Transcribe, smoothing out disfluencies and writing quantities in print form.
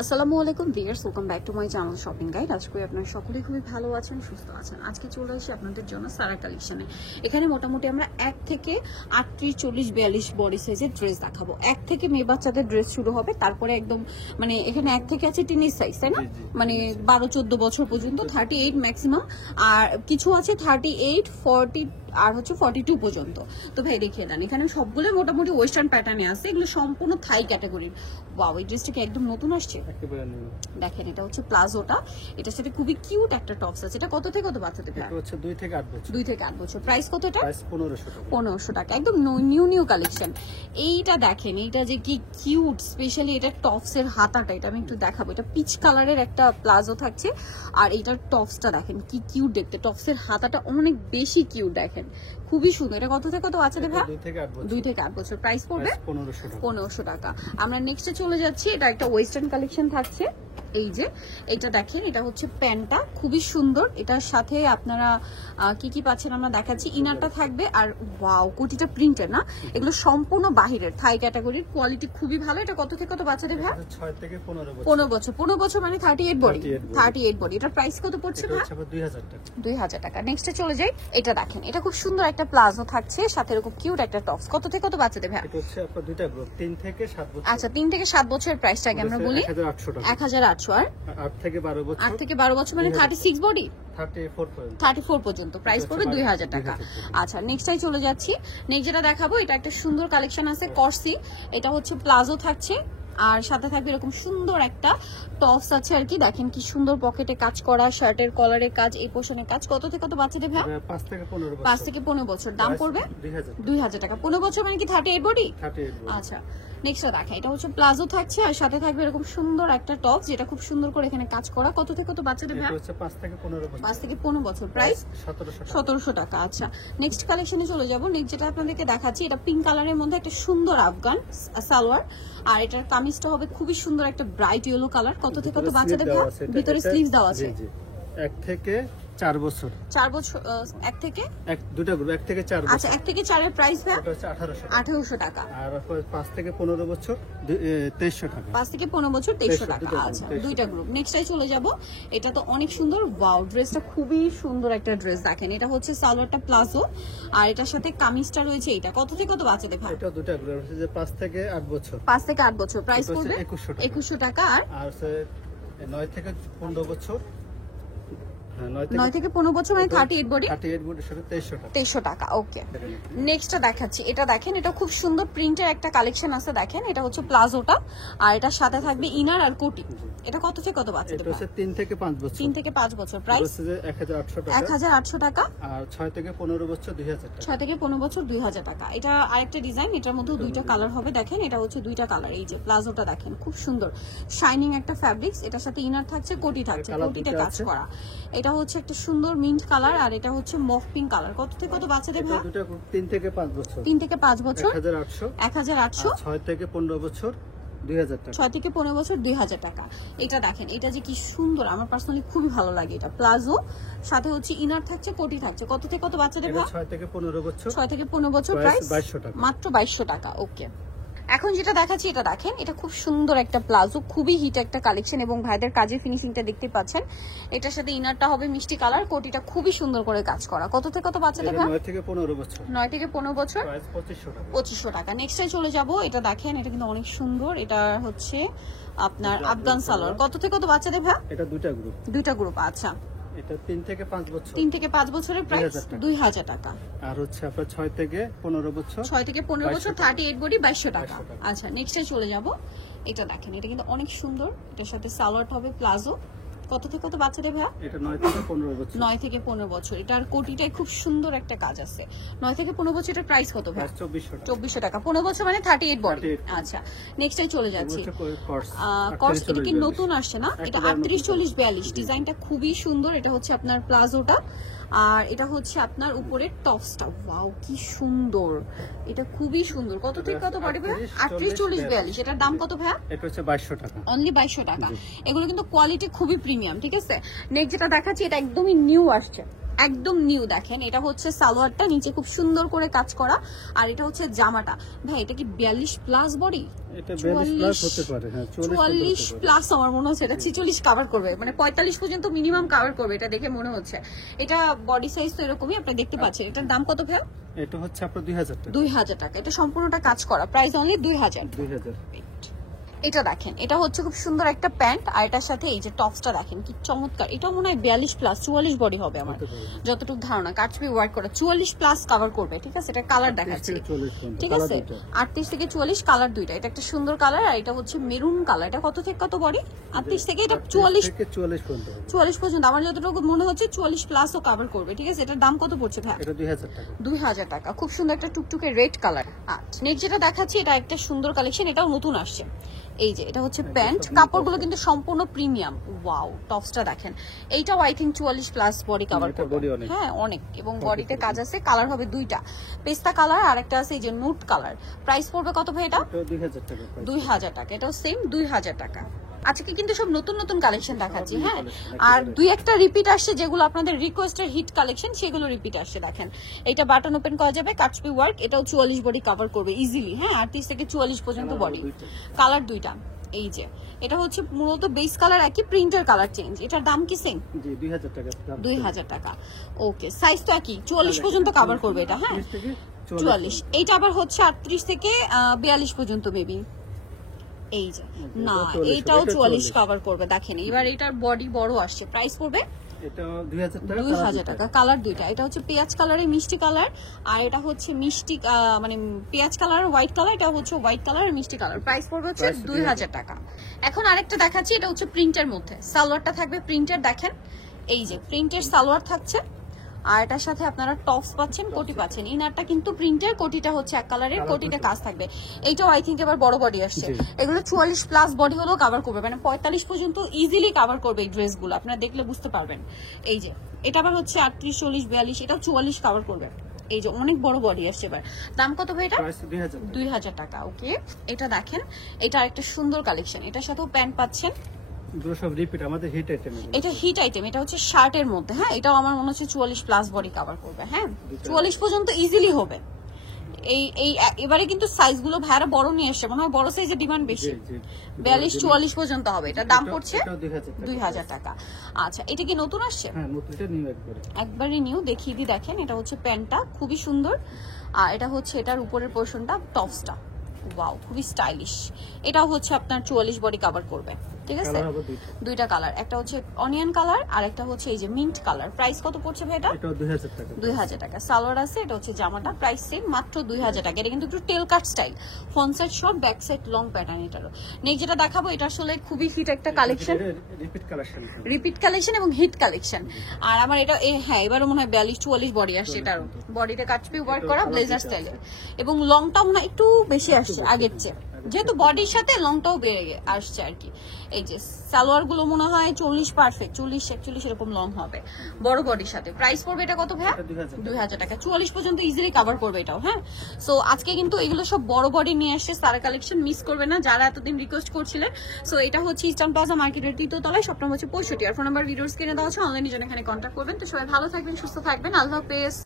আসসালামু আলাইকুম viewers, welcome back to my channel shopping guide. আশা করি আপনারা সকলেই খুবই ভালো আছেন, সুস্থ আছেন। আজকে চলে আসি আপনাদের জন্য সারা কালেকশনে। এখানে মোটামুটি আমরা 1 থেকে 38, 40, 42 বডি সাইজের ড্রেস দেখাবো। 1 থেকে মেয়ে বাচ্চাদের ড্রেস শুরু হবে, তারপরে একদম মানে এখানে 1 থেকে আছে টিনেজ সাইজ, তাই না? মানে 12-14 বছর পর্যন্ত, 38 ম্যাক্সিমাম, আর কিছু আছে 38, 40 আর হচ্ছে 42 পর্যন্ত। তো ভাই দেখিয়ে দেন, এখানে সবগুলো মোটামুটি ওয়েস্টার্ন প্যাটার্নে আছে, এগুলো সম্পূর্ণ থাই ক্যাটাগরির। ওয়াও, এই ড্রেসটা কি একদম নতুন আসছে? দেখেন, এটা হচ্ছে প্লাজোটা, এটার সাথে খুবই কিউট একটা টপস আছে। এটা কত থেকে কত বাচ্চাদের? এটা হচ্ছে 2 থেকে 8 বছর। 2 থেকে 8 বছর। প্রাইস কত এটা? প্রাইস 1500 টাকা। 1500 টাকা, একদম নিউ কালেকশন। এইটা দেখেন, এইটা যে কি কিউট, স্পেশালি এটা টপসের হাতাটা, এটা আমি একটু দেখাবো। এটা পিচ কালারের একটা প্লাজো থাকছে, আর এইটার টপসটা দেখেন কি কিউট দেখতে। টপসের হাতাটা অনেক বেশি কিউট, দেখেন খুবই সুন্দর। এটা কত থেকে কত বাচ্চাদের ভাই? 2 থেকে 8 বছর। 2 থেকে 8 বছর। প্রাইস পড়বে 1500 টাকা। 1500 টাকা। আমরা নেক্সটে চলে যাচ্ছি, এটা একটা ওয়েস্টার্ন কালেকশন থাকছে। এই যে এটা দেখেন, এটা হচ্ছে প্যান্টটা খুবই সুন্দর। এটার সাথে আপনারা কি কি পাচ্ছেন আমরা দেখাচ্ছি। ইনারটা থাকবে, আর ওয়াও, কোটিটা প্রিন্টের না, এগুলো সম্পূর্ণ বাহিরের থাই ক্যাটাগরির, কোয়ালিটি খুবই ভালো। এটা কত থেকে কত বাচ্চাদের ভাই? 6 থেকে 15 বছর। 15 বছর। 15 বছর মানে 38 বডি। 38 বডি। এটার প্রাইস কত পড়ছে ভাই? এটা হচ্ছে 2000 টাকা। 2000 টাকা। নেক্সটে চলে যাই, এটা দেখেন, এটা খুব সুন্দর একটা প্লাজো থাকছে, সাথে এরকম কিউট একটা টপস। কত থেকে কত বাচ্চাদের ভাই? এটা হচ্ছে আপনার দুইটা গ্রুপ, 3 থেকে 7 বছর। আচ্ছা, 3 থেকে 7 বছরের প্রাইসটাকে আমরা বলি 1800 টাকা। 1800। আর 8 থেকে 12 বছর। 8 থেকে 12 বছর মানে 36 বডি, 34 পর্যন্ত। 34 পর্যন্ত। প্রাইস পড়বে 2000 টাকা। আচ্ছা, নেক্সটটাই চলে যাচ্ছি। নেক্সট যেটা দেখাবো, এটা একটা সুন্দর কালেকশন আছে কর্সি। এটা হচ্ছে প্লাজো থাকছে, আর সাথে থাকবে এরকম সুন্দর একটা টপস আছে আর কি। দেখেন কি সুন্দর, পকেটে কাজ করা, শার্টের কলারের কাজ, এই পোর্শনের কাজ। কত থেকে কত বাচ্চাদের ভাই? 5 থেকে 15 বছর। 5 থেকে 15 বছর। দাম পড়বে 2000 টাকা। 15 বছর মানে কি 38 বডি? 38 বছর। আচ্ছা, নেক্সটটা দেখা, এটা হচ্ছে প্লাজো থাকছে, আর সাথে থাকবে এরকম সুন্দর একটা টপ, যেটা খুব সুন্দর করে এখানে কাজ করা। কত থেকে কত বাচ্চাদের ভাই? এটা হচ্ছে 5 থেকে 15 বছর। 5 থেকে 15 বছর। প্রাইস 1700 টাকা। 1700 টাকা। আচ্ছা, নেক্সট কালেকশনে চলে যাব। নেক্সট যেটা আপনাদেরকে দেখাচ্ছি, এটা পিঙ্ক কালারের মধ্যে একটা সুন্দর আফগান সালোয়ার, আর এটার কামিজটা হবে খুবই সুন্দর একটা ব্রাইট ইয়েলো কালার। কত থেকে কত বাচ্চাদের ভাই? ভিতরে স্লিভস দেওয়া আছে। 1 থেকে 4 বছর। 4 বছর। 1 থেকে দুটো গ্রুপ, 1 থেকে 4 বছর। আচ্ছা, 1 থেকে 4 এর প্রাইস ভাই? এটা হচ্ছে 1800 টাকা। 1800 টাকা। আর 5 থেকে 15 বছর 2300 টাকা। 5 থেকে 15 বছর 2300 টাকা। দুটো আচ্ছা, গ্রুপ, দুইটা গ্রুপ। নেক্সটে চলে যাব, এটা তো অনেক সুন্দর। ওয়াও, ড্রেসটা খুবই সুন্দর একটা ড্রেস। দেখেন, এটা হচ্ছে সালোয়ারটা প্লাজো, আর এটার সাথে কামিজটা রয়েছে। এটা কত থেকে কত বাচ্চাদের ভাই? এটা দুটো গ্রুপ আছে, যে 5 থেকে 8 বছর। 5 থেকে 8 বছর। প্রাইস পড়বে 2100 টাকা। আর আর 9 থেকে 15 বছর। হ্যাঁ, 9 থেকে 15 বছর মানে 38 বডি। 38 বডির সাথে 2300 টাকা। 2300 টাকা। ওকে, নেক্সটটা দেখাচ্ছি। এটা দেখেন, এটা খুব সুন্দর প্রিন্টের একটা কালেকশন আছে। দেখেন, এটা হচ্ছে প্লাজোটা, আর এটার সাথে থাকবে ইনার আর কোটি। এটা কত থেকে কত বাচ্চাদের? এটা হচ্ছে 3 থেকে 5 বছর। 3 থেকে 5 বছর। প্রাইস 1800 টাকা। 1800 টাকা। আর 6 থেকে 15 বছর 2000 টাকা। 6 থেকে 15 বছর 2000 টাকা। এটা আরেকটা ডিজাইন, এটার মধ্যে দুইটা কালার হবে। দেখেন, এটা হচ্ছে দুইটা কালার। এই যে প্লাজোটা দেখেন, খুব সুন্দর শাইনিং একটা ফ্যাব্রিক্স। এটার সাথে ইনার থাকছে, কোটি থাকছে, কোটিতে কাজ করা। এটা হচ্ছে একটা সুন্দর মিন্ট কালার, আর এটা হচ্ছে মফ পিঙ্ক কালার। কত থেকে কত বাচ্চাদের ভাই? দুটো 3 থেকে 5 বছর। 3 থেকে 5 বছর 1800। 1800। 6 থেকে 15 বছর 2000 টাকা। 6 থেকে 15 বছর 2000 টাকা। এটা দেখেন, এটা যে কি সুন্দর, আমার পার্সোনালি খুবই ভালো লাগে। এটা প্লাজো, সাথে হচ্ছে ইনার থাকছে, কোটি থাকছে। কত থেকে কত বাচ্চাদের ভাই? 6 থেকে 15 বছর। 6 থেকে 15 বছর। প্রাইস 2200 টাকা। মাত্র 2200 টাকা। ওকে, এখন যেটা দেখাচ্ছি, এটা দেখেন, এটা খুব সুন্দর একটা প্লাজো, খুবই হিট একটা কালেকশন, এবং ভাইদের কাজের ফিনিশিংটা দেখতে পাচ্ছেন। এটার সাথে ইনারটা হবে মিষ্টি কালার, কোটিটা খুবই সুন্দর করে কাজ করা। কত থেকে কত বাচ্চাদের ভাই? 9 থেকে 15 বছর। 9 থেকে 15 বছর। প্রাইস 2500 টাকা। 2500 টাকা। নেক্সটে চলে যাব, এটা দেখেন, এটা কিন্তু অনেক সুন্দর। এটা হচ্ছে আপনার আফগান সালোয়ার। কত থেকে কত বাচ্চাদের ভাই? এটা দুটো গ্রুপ। দুইটা গ্রুপ। আচ্ছা, এটা 3 থেকে 5 বছর। 3 থেকে 5 বছরের প্রাইস 2000 টাকা। আর হচ্ছে আপনার 6 থেকে 15 বছর। 6 থেকে 15 বছর 38 বডি 2200 টাকা। 2200 টাকা। আচ্ছা, নেক্সটে চলে যাব। এটা দেখেন, এটা কিন্তু অনেক সুন্দর। এটার সাথে সালোয়ার হবে প্লাজো। কত থেকে কত বাচ্চাদের ভাই? এটা 9 থেকে 15 বছর। 9 থেকে 15 বছর। এটার কোটিটায় খুব সুন্দর একটা কাজ আছে। 9 থেকে 15 বছর। এটার প্রাইস কত ভাই? 2400 টাকা। 2400 টাকা। 15 বছর মানে 38 বডি। 38 আচ্ছা, নেক্সটে চলে যাচ্ছি। কর্স এটা কি নতুন আসছে না? এটা 38, 40, 42। ডিজাইনটা খুবই সুন্দর। এটা হচ্ছে আপনার প্লাজোটা, আর এটা হচ্ছে আপনার উপরের টপসটা। ওয়াও, কি সুন্দর, এটা খুবই সুন্দর। কত থেকে কত বডি ভাই? 38, 40, 42। এটার দাম কত ভাই? এটা হচ্ছে 2200 টাকা। অনলি 2200 টাকা। এগুলো কিন্তু কোয়ালিটি খুবই প্রিমিয়াম, ঠিক আছে? নেক্সট যেটা দেখাচ্ছি, এটা একদমই নিউ আসছে। একদম নিউ। দেখেন এটা হচ্ছে সালোয়ারটা, নিচে খুব সুন্দর করে কাজ করা, আর এটা হচ্ছে জামাটা। ভাই এটা কি 42 প্লাস বডি? এটা 42 প্লাস হতে পারে, হ্যাঁ 44 প্লাস আমার মনে হচ্ছে, এটা 46 কভার করবে, মানে 45 পর্যন্ত মিনিমাম কভার করবে এটা দেখে মনে হচ্ছে। এটা বডি সাইজ তো এরকমই আপনি দেখতে পাচ্ছেন। এটার দাম কত ভাই? এটা হচ্ছে আপনার 2000 টাকা। 2000 টাকা। এটা সম্পূর্ণটা কাজ করা, প্রাইস অনলি 2000। 2000। এটা দেখেন, এটা হচ্ছে খুব সুন্দর একটা প্যান্ট, আর এটার সাথে এই যে টপসটা দেখেন কি চমৎকার। এটা মনে হয় 42 প্লাস 44 বডি হবে আমার যতটুকু ধারণা, কাটছবি ওয়ার্ক করা, 44 প্লাস কভার করবে, ঠিক আছে। এটা কালার দেখাচ্ছি, ঠিক আছে, 38 থেকে 44 কালার দুইটা। এটা একটা সুন্দর কালার, আর এটা হচ্ছে মেরুন কালার। এটা কত থেকে কত বডি? 38 থেকে এটা 44 পর্যন্ত। আমার যতটুকু মনে হচ্ছে 44 প্লাসও কভার করবে, ঠিক আছে। এটার দাম কত পড়ছে ভাই? এটা 2000 টাকা। 2000 টাকা। খুব সুন্দর একটা টুকটুকে রেড কালার। আচ্ছা নেক্সট যেটা দেখাচ্ছি, এটা একটা সুন্দর কালেকশন, এটাও নতুন আসছে। এই যে এটা হচ্ছে প্যান্ট, কাপড়গুলো কিন্তু সম্পূর্ণ প্রিমিয়াম। ওয়াও, টপসটা দেখেন। এইটাও I think 44 plus body cover করবে, হ্যাঁ অনেক। এবং বডিতে কাজ আছে, কালার হবে দুইটা, পেস্তা কালার আর একটা আছে এই যে নুট কালার। প্রাইস পড়বে কত ভাই এটা? 2000 টাকা। 2000 টাকা। এটাও সেম 2000 টাকা। আজকে কিন্তু সব নতুন নতুন কালেকশন দেখাচ্ছি, হ্যাঁ। আর দুই একটা রিপিট আসছে, যেগুলো আপনাদের রিকোয়েস্টের হিট কালেকশন, সেগুলো রিপিট আসছে। দেখেন এটা বাটন ওপেন করা যাবে, কাটছবি ওয়ার্ক। এটাও 44 বডি কভার করবে ইজিলি, হ্যাঁ 38 থেকে 44 পর্যন্ত বডি, কালার দুইটা। এই যে এটা হচ্ছে মূলত বেস কালার একই, প্রিন্টার কালার চেঞ্জ। এটার দাম কি সেম? জি 2000 টাকা। 2000 টাকা। ওকে, সাইজ তো একই, 44 পর্যন্ত কভার করবে এটা, হ্যাঁ 44। এইটা আবার হচ্ছে 38 থেকে 42 পর্যন্ত বেবি। এই যে না, এটাও 44 কভার করবে। দেখেন এবার এটার বডি বড় আসছে, প্রাইস পড়বে এটা 2000 টাকা। 2000 টাকা। কালার দুইটা, এটা হচ্ছে পেঁয়াজ কালারের মিষ্টি কালার, আর এটা হচ্ছে মিষ্টি মানে পেঁয়াজ কালার হোয়াইট কালার। এটা হচ্ছে হোয়াইট কালার মিষ্টি কালার। প্রাইস পড়বে হচ্ছে 2000 টাকা। এখন আরেকটা দেখাচ্ছি, এটা হচ্ছে প্রিন্টের মধ্যে, সালোয়ারটা থাকবে প্রিন্টের। দেখেন এই যে প্রিন্টের সালোয়ার থাকছে, আর এটার সাথে আপনারা টপস পাচ্ছেন, কোটি পাচ্ছেন। ইনারটা কিন্তু প্রিন্টের, কোটিটা হচ্ছে এক কালারের, কোটিটা কাজ থাকবে। এইটাও আই থিঙ্ক এবার বড় বডি আসছে। এগুলো 44 প্লাস বডি হলেও কভার করবে, মানে 45 পর্যন্ত ইজিলি কভার করবে এই ড্রেসগুলো, আপনারা দেখলে বুঝতে পারবেন। এই যে এটা আবার হচ্ছে 38 40 42, এটাও 44 কভার করবে। এই যে অনেক বড় বডি আসছে। এবার দাম কত ভাই এটা? 2000 টাকা। ওকে, এটা দেখেন, এটা আরেকটা সুন্দর কালেকশন, এটার সাথেও প্যান্ট পাচ্ছেন। সব রিপিট আমাদের হিট আইটেম। এটা হিট আইটেম, এটা হচ্ছে শার্টের মধ্যে, হ্যাঁ এটাও আমার মনে হচ্ছে 44 প্লাস বডি কভার করবে, হ্যাঁ 44 পর্যন্ত ইজিলি হবে। এই এবারে কিন্তু সাইজগুলো ভাইরা বড় নিয়ে এসছে, মনে হয় বড় সাইজের ডিমান্ড বেশি। 42 44 পর্যন্ত হবে। এটা দাম পড়ছে 2000 টাকা। আচ্ছা এটা কি নতুন আসছে? হ্যাঁ নতুন, এটা নিউ একবারে নিউ। দেখিয়ে দিই, দেখেন এটা হচ্ছে প্যান্টটা খুবই সুন্দর, আর এটা হচ্ছে এটার উপরের পোরশনটা, টপসটা ওয়াও খুবই স্টাইলিশ। এটাও হচ্ছে আপনার 44 বডি কভার করবে, ঠিক আছে। দুইটা কালার, একটা হচ্ছে অনিয়ন কালার আর একটা হচ্ছে এই যে মিন্ট কালার। প্রাইস কত পড়ছে ভাই এটা? 2000 টাকা। 2000 টাকা। সালোয়ার আছে, এটা হচ্ছে জামাটা, প্রাইস সেম মাত্র 2000 টাকা। এটা কিন্তু একটু tail cut style, front side short, back side long pattern. এটারও নেক্সট যেটা দেখাবো, এটা আসলে খুবই হিট একটা কালেকশন, রিপিট কালেকশন এবং হিট কালেকশন। আর আমার এটা হ্যাঁ এবারও মনে হয় 42 44 বডি আসছে। এটারও বডিতে কাটছবি ওয়ার্ক করা, ব্লেজার স্টাইলের, এবং লংটাও মনে হয় একটু বেশি আসছে আগের চেয়ে, যেহেতু বডির সাথে লংটাও বেড়ে আসছে আর কি। এই যে সালোয়ার গুলো মনে হয় 40 পারফেক্ট, 40 41 এরকম লং হবে বড় বডির সাথে। প্রাইস পড়বে এটা কত ভাইয়া? 2000 টাকা। 44 পর্যন্ত ইজিলি কভার করবে এটাও, হ্যাঁ। সো আজকে কিন্তু এগুলো সব বড় বডি নিয়ে আসছে সারা কালেকশন, মিস করবে না যারা এতদিন রিকোয়েস্ট করছিলেন। সো এটা হচ্ছে ইস্টার্ন প্লাজা মার্কেটের 3য় তলায়, শপ নম্বর হচ্ছে 65, আর ফোন নাম্বার ভিডিওর স্ক্রিনে দেওয়া আছে, অনলাইনে জন্য এখানে কন্ট্যাক্ট করবেন। তো সবাই ভালো থাকবেন, সুস্থ থাকবেন, আল্লাহ হাফেজ।